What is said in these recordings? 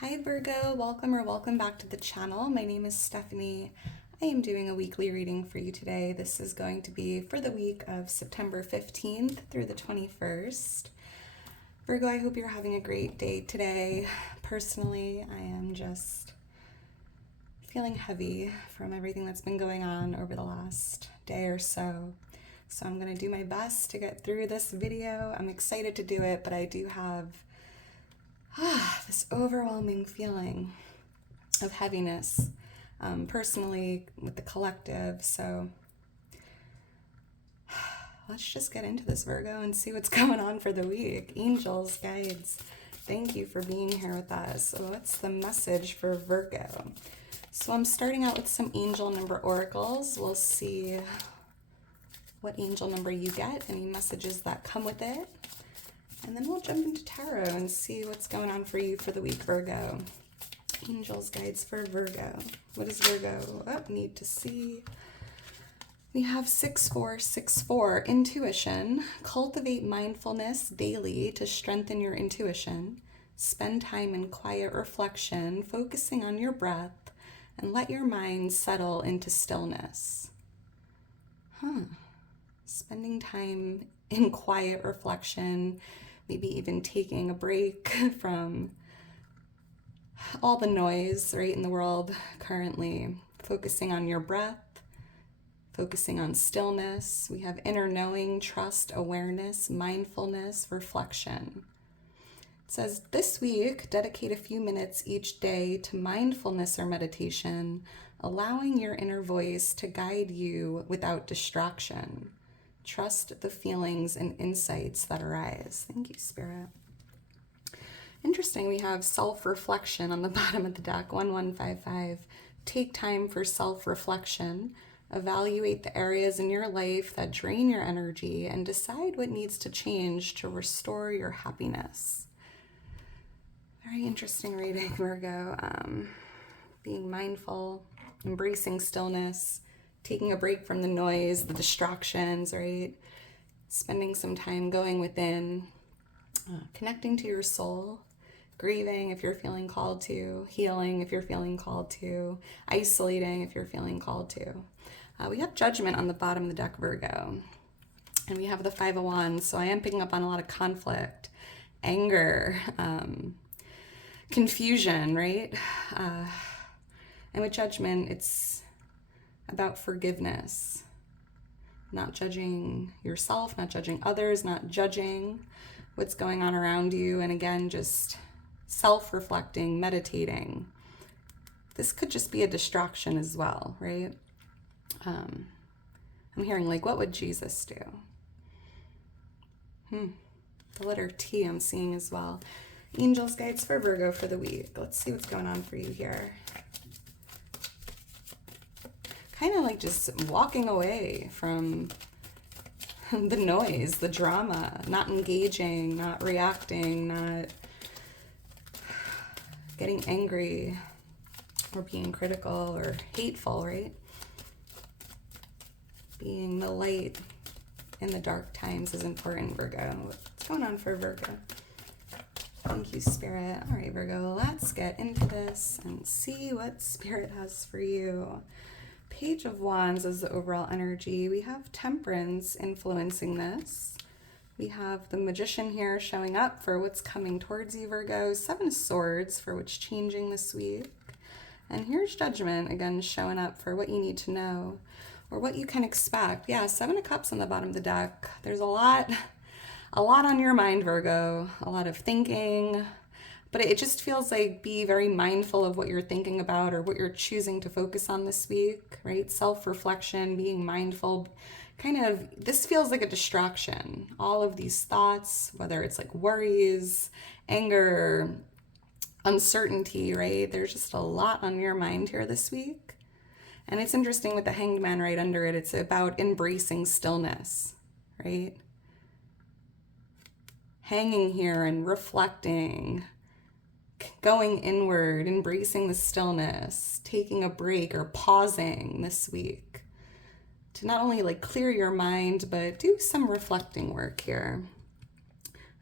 Hi Virgo, welcome back to the channel. My name is Stephanie. I am doing a weekly reading for you today. This is going to be for the week of September 15th through the 21st. Virgo, I hope you're having a great day today. Personally, I am just feeling heavy from everything that's been going on over the last day or so. So I'm going to do my best to get through this video. I'm excited to do it, but I do have this overwhelming feeling of heaviness, personally with the collective. So let's just get into this, Virgo, and see what's going on for the week. Angels, guides, thank you for being here with us. So what's the message for Virgo? So I'm starting out with some angel number oracles. We'll see what angel number you get, any messages that come with it. And then we'll jump into tarot and see what's going on for you for the week, Virgo. Angels, guides for Virgo. What is Virgo? Need to see. We have 6464, intuition. Cultivate mindfulness daily to strengthen your intuition. Spend time in quiet reflection, focusing on your breath, and let your mind settle into stillness. Spending time in quiet reflection, maybe even taking a break from all the noise, right, in the world currently, focusing on your breath, focusing on stillness. We have inner knowing, trust, awareness, mindfulness, reflection. It says, this week, dedicate a few minutes each day to mindfulness or meditation, allowing your inner voice to guide you without distraction. Trust the feelings and insights that arise. Thank you, Spirit. Interesting, we have self-reflection on the bottom of the deck, 1155. Take time for self-reflection. Evaluate the areas in your life that drain your energy and decide what needs to change to restore your happiness. Very interesting reading, Virgo. Being mindful, embracing stillness, taking a break from the noise, the distractions, right? Spending some time going within, connecting to your soul, grieving if you're feeling called to, healing if you're feeling called to, isolating if you're feeling called to. We have judgment on the bottom of the deck, Virgo. And we have the Five of Wands, so I am picking up on a lot of conflict, anger, confusion, right? And with judgment, it's about forgiveness, not judging yourself, not judging others, not judging what's going on around you. And again, just self-reflecting, meditating. This could just be a distraction as well, right? I'm hearing like, what would Jesus do? The letter T I'm seeing as well. Angels, guides for Virgo for the week. Let's see what's going on for you here. Kind of like just walking away from the noise, the drama, not engaging, not reacting, not getting angry or being critical or hateful, right? Being the light in the dark times is important, Virgo. What's going on for Virgo? Thank you, Spirit. All right, Virgo, let's get into this and see what Spirit has for you. Page of Wands is the overall energy. We have Temperance influencing this. We have the Magician here showing up for what's coming towards you, Virgo. Seven of Swords for what's changing this week. And here's Judgment, again, showing up for what you need to know or what you can expect. Yeah, Seven of Cups on the bottom of the deck. There's a lot on your mind, Virgo, a lot of thinking. But it just feels like be very mindful of what you're thinking about or what you're choosing to focus on this week, right? Self-reflection, being mindful, this feels like a distraction. All of these thoughts, whether it's like worries, anger, uncertainty, right? There's just a lot on your mind here this week. And it's interesting with the Hanged Man right under it, it's about embracing stillness, right? Hanging here and reflecting, going inward, embracing the stillness, taking a break or pausing this week to not only like clear your mind, but do some reflecting work here.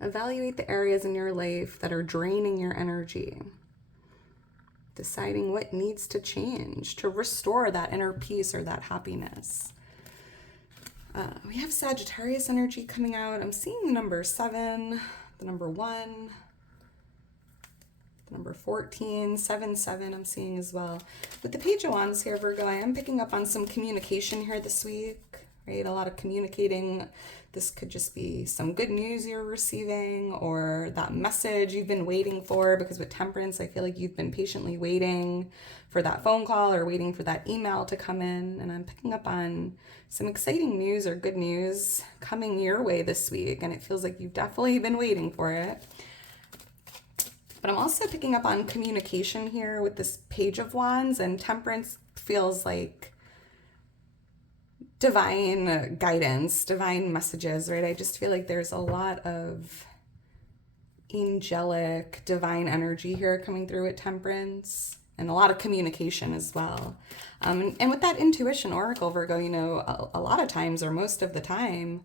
Evaluate the areas in your life that are draining your energy. deciding what needs to change to restore that inner peace or that happiness. We have Sagittarius energy coming out. I'm seeing the number 7, the number 1, the number 14, 7, 7 I'm seeing as well. With the Page of Wands here, Virgo, I am picking up on some communication here this week, right? A lot of communicating. This could just be some good news you're receiving or that message you've been waiting for, because with Temperance, I feel like you've been patiently waiting for that phone call or waiting for that email to come in. And I'm picking up on some exciting news or good news coming your way this week. And it feels like you've definitely been waiting for it. But I'm also picking up on communication here with this Page of Wands, and Temperance feels like divine guidance, divine messages, right? I just feel like there's a lot of angelic, divine energy here coming through at Temperance, and a lot of communication as well. And with that intuition oracle, Virgo, you know, a lot of times, or most of the time,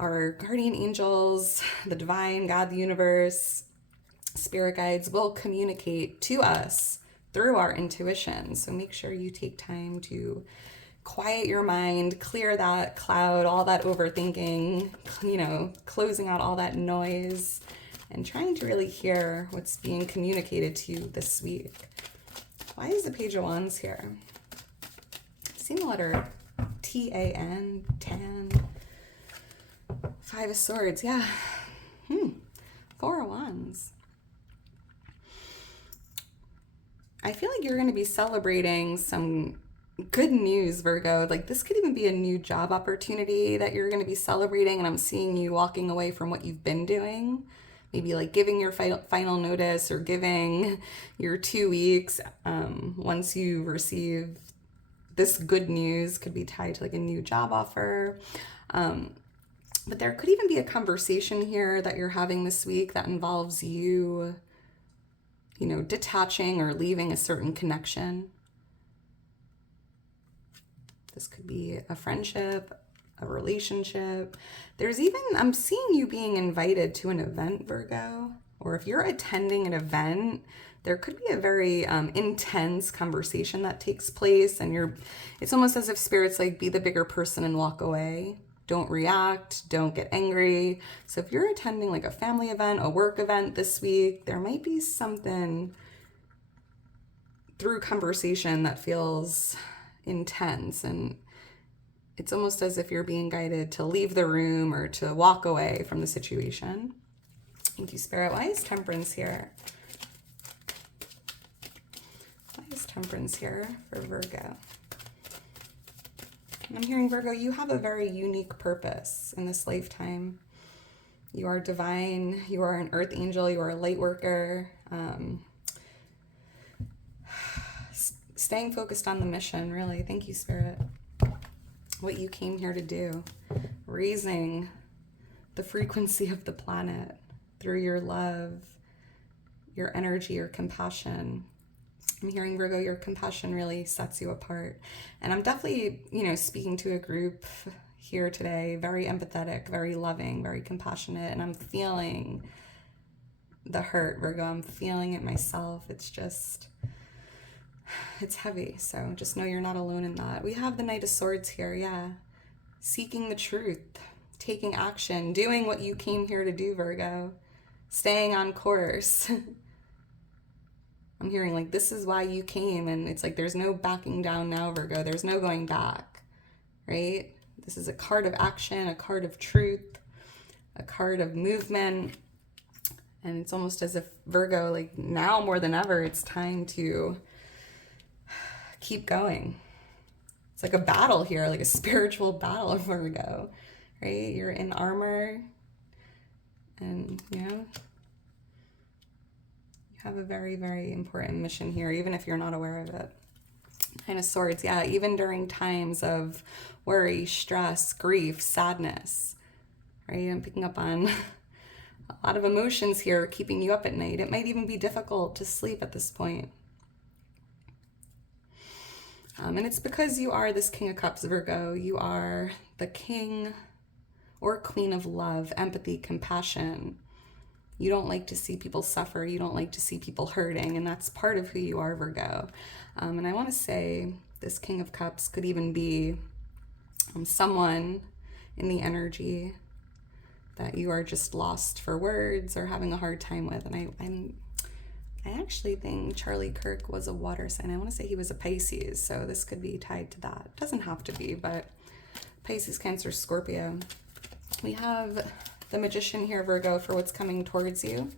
our guardian angels, the divine, God, the universe, spirit guides will communicate to us through our intuition. So make sure you take time to quiet your mind, clear that cloud, all that overthinking, you know, closing out all that noise, and trying to really hear what's being communicated to you this week. Why is the Page of Wands here? I've seen the letter T-A-N, tan, 5 of Swords, yeah. 4 of Wands. I feel like you're going to be celebrating some good news, Virgo. Like this could even be a new job opportunity that you're going to be celebrating, and I'm seeing you walking away from what you've been doing. Maybe like giving your final notice or giving your 2 weeks once you receive this good news. Could be tied to like a new job offer. But there could even be a conversation here that you're having this week that involves you, you know, detaching or leaving a certain connection. This could be a friendship, a relationship. There's even, I'm seeing you being invited to an event, Virgo. Or if you're attending an event, there could be a very intense conversation that takes place, and it's almost as if Spirit's like, be the bigger person and walk away. Don't react, don't get angry. So if you're attending like a family event, a work event this week, there might be something through conversation that feels intense, and it's almost as if you're being guided to leave the room or to walk away from the situation. Thank you, Spirit. Why is Temperance here? Why is Temperance here for Virgo? I'm hearing, Virgo, you have a very unique purpose in this lifetime. You are divine. You are an earth angel. You are a light worker. Staying focused on the mission, really. Thank you, Spirit. What you came here to do. Raising the frequency of the planet through your love, your energy, your compassion. I'm hearing, Virgo, your compassion really sets you apart. And I'm definitely, you know, speaking to a group here today, very empathetic, very loving, very compassionate. And I'm feeling the hurt, Virgo. I'm feeling it myself. It's heavy. So just know you're not alone in that. We have the Knight of Swords here. Yeah. Seeking the truth, taking action, doing what you came here to do, Virgo. Staying on course. I'm hearing like, this is why you came, and it's like, there's no backing down now, Virgo. There's no going back, right? This is a card of action, a card of truth, a card of movement. And it's almost as if, Virgo, like now more than ever, it's time to keep going. It's like a battle here, like a spiritual battle, Virgo, right? You're in armor, and, you know, have a very, very important mission here, even if you're not aware of it. Nine of Swords, yeah, even during times of worry, stress, grief, sadness, right? I'm picking up on a lot of emotions here keeping you up at night. It might even be difficult to sleep at this point. And it's because you are this King of Cups, Virgo. You are the king or queen of love, empathy, compassion, You don't like to see people suffer. You don't like to see people hurting. And that's part of who you are, Virgo. And I want to say this King of Cups could even be someone in the energy that you are just lost for words or having a hard time with. And I actually think Charlie Kirk was a water sign. I want to say he was a Pisces, so this could be tied to that. It doesn't have to be, but Pisces, Cancer, Scorpio. We have the Magician here, Virgo, for what's coming towards you.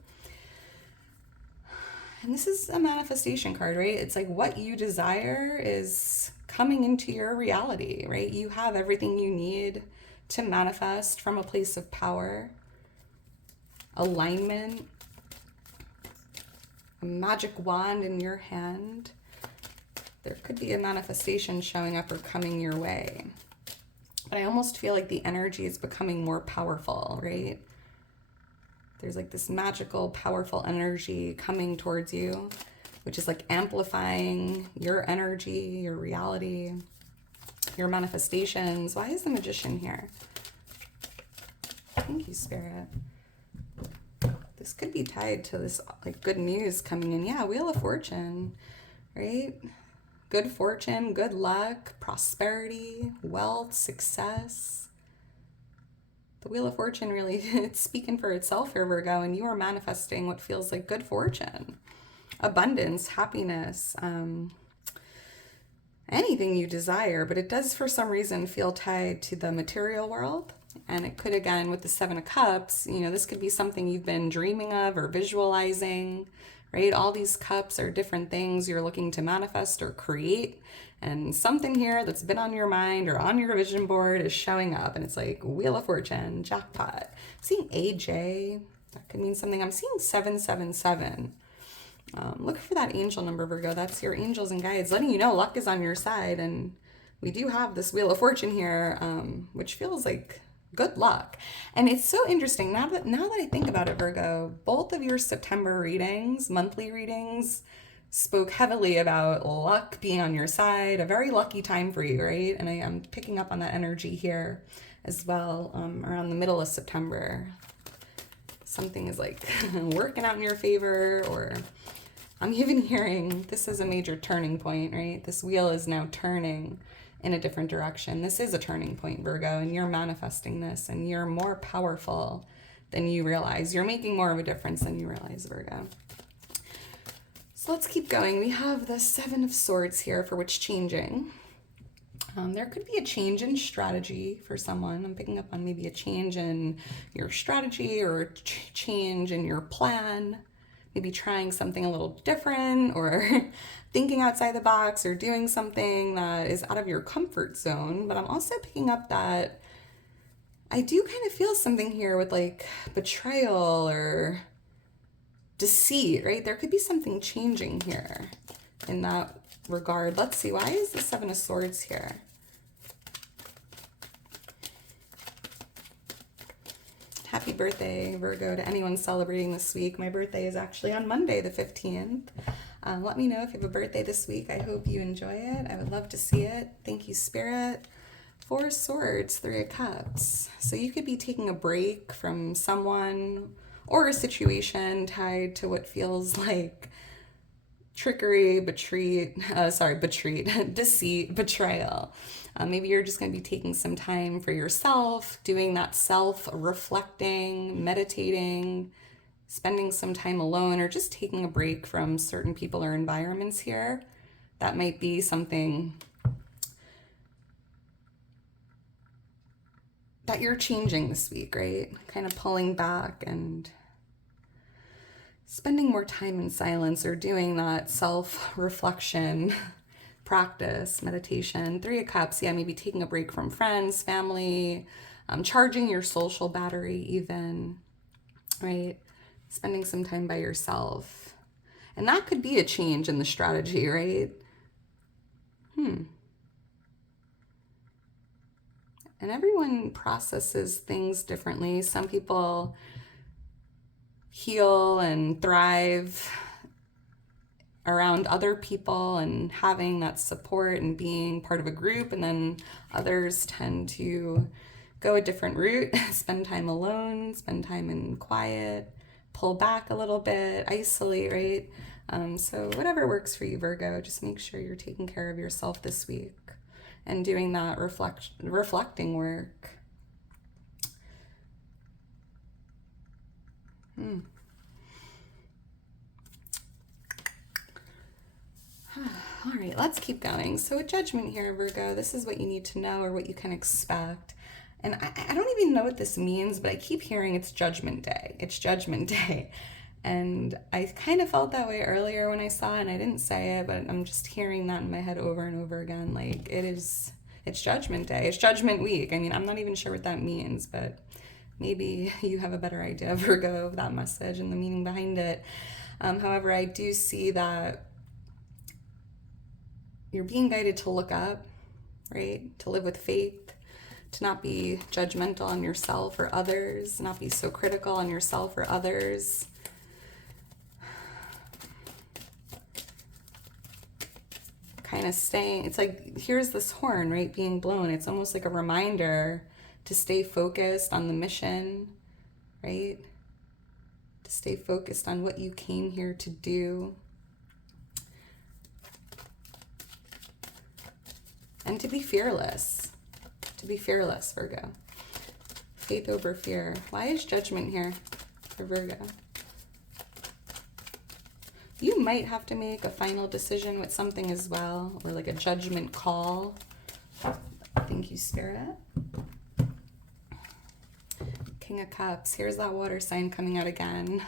And this is a manifestation card, right? It's like what you desire is coming into your reality, right? You have everything you need to manifest from a place of power, alignment, a magic wand in your hand. There could be a manifestation showing up or coming your way. But I almost feel like the energy is becoming more powerful, right? There's like this magical, powerful energy coming towards you, which is like amplifying your energy, your reality, your manifestations. Why is the Magician here? Thank you, Spirit. This could be tied to this like good news coming in. Yeah, Wheel of Fortune, right? Good fortune, good luck, prosperity, wealth, success. The Wheel of Fortune really, it's speaking for itself here, Virgo, and you are manifesting what feels like good fortune, abundance, happiness, anything you desire, but it does for some reason feel tied to the material world. And it could, again, with the Seven of Cups, you know, this could be something you've been dreaming of or visualizing, right? All these cups are different things you're looking to manifest or create. And something here that's been on your mind or on your vision board is showing up. And it's like Wheel of Fortune, jackpot. I'm seeing AJ. That could mean something. I'm seeing 777. Look for that angel number, Virgo. That's your angels and guides letting you know luck is on your side. And we do have this Wheel of Fortune here, which feels like good luck. And it's so interesting now that I think about it, Virgo, both of your September readings, monthly readings, spoke heavily about luck being on your side, a very lucky time for you, right? And I am picking up on that energy here as well, around the middle of September. Something is like working out in your favor, or I'm even hearing this is a major turning point, right? This wheel is now turning in a different direction. This is a turning point, Virgo, and you're manifesting this, and you're more powerful than you realize. You're making more of a difference than you realize, Virgo. So let's keep going. We have the Seven of Swords here for what's changing. There could be a change in strategy for someone. I'm picking up on maybe a change in your strategy or a change in your plan. Maybe trying something a little different, or thinking outside the box, or doing something that is out of your comfort zone. But I'm also picking up that I do kind of feel something here with like betrayal or deceit, right? There could be something changing here in that regard. Let's see, why is the Seven of Swords here? Happy birthday, Virgo, to anyone celebrating this week. My birthday is actually on Monday, the 15th. Let me know if you have a birthday this week. I hope you enjoy it. I would love to see it. Thank you, Spirit. Four of Swords, Three of Cups. So you could be taking a break from someone or a situation tied to what feels like trickery, deceit, betrayal. Maybe you're just going to be taking some time for yourself, doing that self-reflecting, meditating, spending some time alone, or just taking a break from certain people or environments here. That might be something that you're changing this week, right? Kind of pulling back and spending more time in silence, or doing that self-reflection practice, meditation. Three of Cups, yeah, maybe taking a break from friends, family, charging your social battery even, right? Spending some time by yourself. And that could be a change in the strategy, right? And everyone processes things differently. Some people heal and thrive around other people and having that support and being part of a group, and then others tend to go a different route, spend time alone, spend time in quiet, pull back a little bit, isolate, right? So whatever works for you, Virgo, just make sure you're taking care of yourself this week and doing that reflecting work. All right, let's keep going. So with Judgment here, Virgo, this is what you need to know or what you can expect. And I don't even know what this means, but I keep hearing it's Judgment Day. It's Judgment Day. And I kind of felt that way earlier when I saw it, and I didn't say it, but I'm just hearing that in my head over and over again. Like, it's Judgment Day. It's Judgment Week. I mean, I'm not even sure what that means, but maybe you have a better idea, Virgo, of that message and the meaning behind it. However, I do see that you're being guided to look up, right? To live with faith, to not be judgmental on yourself or others, not be so critical on yourself or others. Kind of staying, it's like, here's this horn, right, being blown. It's almost like a reminder to stay focused on the mission, right? To stay focused on what you came here to do. And to be fearless. To be fearless, Virgo. Faith over fear. Why is Judgment here for Virgo? You might have to make a final decision with something as well, or like a judgment call. Thank you, Spirit. King of Cups. Here's that water sign coming out again.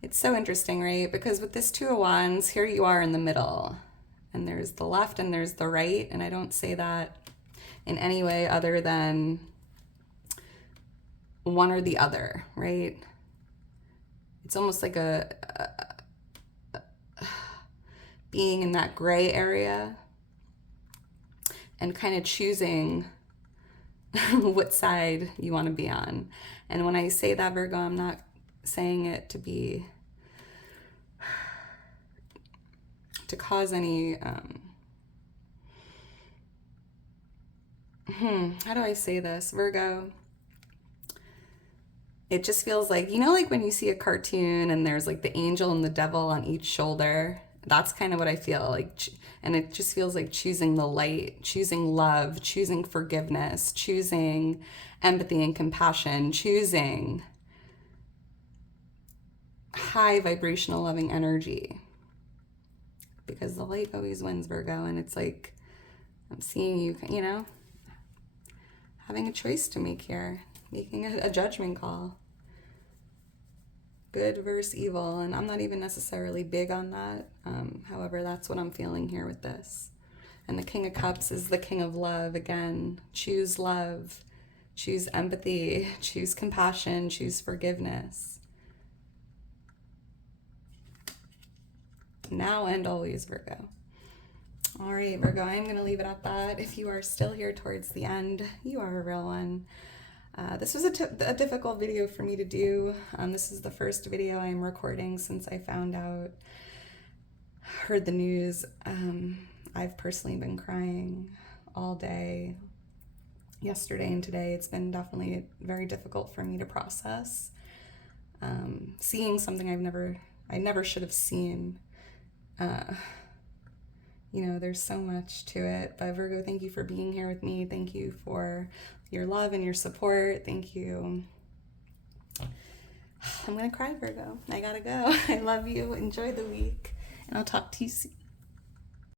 It's so interesting, right? Because with this Two of Wands, here you are in the middle. And there's the left and there's the right. And I don't say that in any way other than one or the other, right? It's almost like being in that gray area and kind of choosing what side you want to be on. And when I say that, Virgo, I'm not saying it to cause any, how do I say this, Virgo? It just feels like, you know, like when you see a cartoon and there's like the angel and the devil on each shoulder. That's kind of what I feel like. And it just feels like choosing the light, choosing love, choosing forgiveness, choosing empathy and compassion, choosing high vibrational loving energy. Because the light always wins, Virgo. And it's like, I'm seeing you, you know, having a choice to make here, making a judgment call. Good versus evil, and I'm not even necessarily big on that. However, that's what I'm feeling here with this. And the King of Cups is the King of Love. Again, choose love, choose empathy, choose compassion, choose forgiveness. Now and always, Virgo. All right, Virgo, I'm going to leave it at that. If you are still here towards the end, you are a real one. This was a difficult video for me to do. This is the first video I'm recording since I heard the news. I've personally been crying all day, yesterday and today. It's been definitely very difficult for me to process. Seeing something I never should have seen. You know, there's so much to it. But Virgo, thank you for being here with me. Thank you for your love and your support. Thank you. I'm gonna cry, Virgo. I gotta go. I love you. Enjoy the week. And I'll talk to you soon.